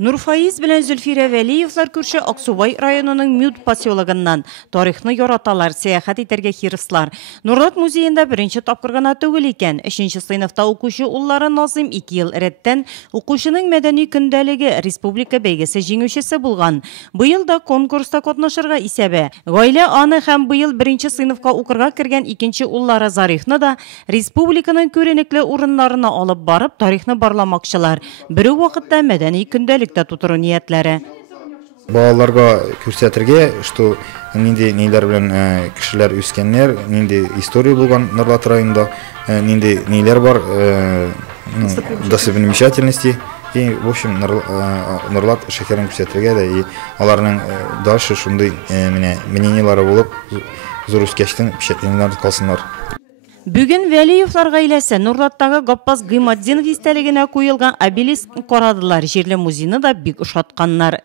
Нурфаиз белән Зөлфирә Вәлиевлар күрше Аксубай районының Мюд поселогыннан тарихны яраталар, сәяхәт итәргә хирыслар. Нурлат музейында беренче тапкыр гына түгел икән. 3нче сыйныфта укучы уллары Назым 2 ел рәттән укучының мәдәни көндәлеге республика бәйгесе җиңүчесе булган. Быел да конкурста катнашырга исәбе. Гаилә аны һәм быел беренче сыйныфка укырга кергән икенче уллары Зарифны да республиканың күренекле урыннарына алып барып тарихны барламакчылар. Бер вакытта мәдәни көндәлек тутыру ниятләре. Балаларга күрсәтергә, что нинди ниләр белән кешеләр үскәннәр, нинди история булган Нурлат районында, нинди ниләр бар, достопримечательности. И, в общем, Нурлат шәһәрен күрсәтергә дә, и аларның дальше шундый мнениелары булып, зур үскәчтән впечатленияләр калсыннар. Бүген Вәлиевлар гаиләсе Нурлаттагы Гаппас Гыймаддинов истәлегенә куелган обелиск карадылар. Җирле музейны да бик ошатканнар.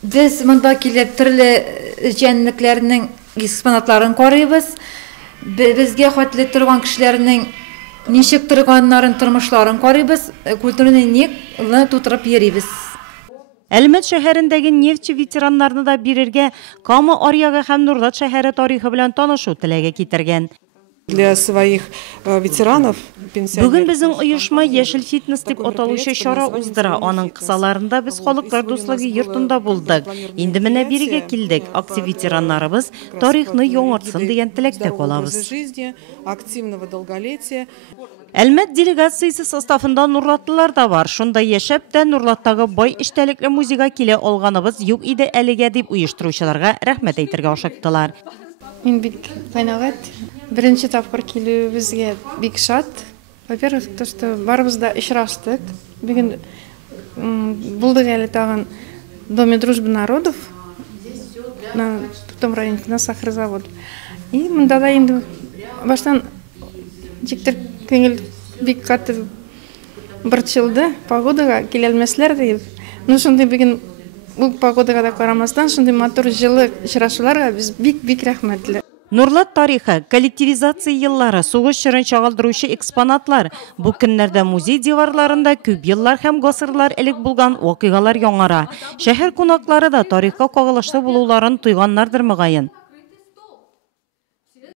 Без монда килеп төрле җәнлекләрнең экспонатларын карыйбыз. Безгә хәтле торган кешеләрнең ничек торганнарын, тормышларын карыйбыз. Культураны ник тутырып йөрибез. Әлмәт шәһәрендәге нефтче ветераннарны да бирергә, Кама Аръягы һәм Нурлат шәһәре тарихы белән танышу теләге китергән. Для своих ветеранов, Бүген безнең оешма Яшел фитнес дип аталучы чара уздыра. Аның кысаларында без халыклар дуслыгы йортында булдык. Инде менә бирегә килдек. Актив ветераннарыбыз тарихны яңартсын дигән теләктә калабыз. активного долголетия. Әлмәт делегациясе составында Нурлатлылар да бар. Шунда яшәп тә Нурлаттагы бай эштәлекле музейга килә алганыбыз юк иде әлегә дип оештыручыларга рәхмәт әйтергә ашыктылар. Мин бик канәгать. Беренче тапкыр килүебезгә бик шат. Во-первых, то, что барыбыз да очраштык. Бүген булдык әле тагын в Доме дружбы народов на том районе, на сахарзавод. И монда да инде баштан җиктер күңел бик каты борчылды. Погодага килә алмаслар дип. Ну шундый бүген бу погодага да карамастан шундый матур җылы очрашуларга без бик рәхмәтле. Нурлат тарихы, коллективизация еллары, сугыш чорын чагылдыручы экспонатлар. Бу көннәрдә музей диварларында күп еллар һәм гасырлар элек булган вакыйгалар яңара. Шәһәр кунаклары да тарихка кагылышлы булуларын тойганнардыр мөгаен.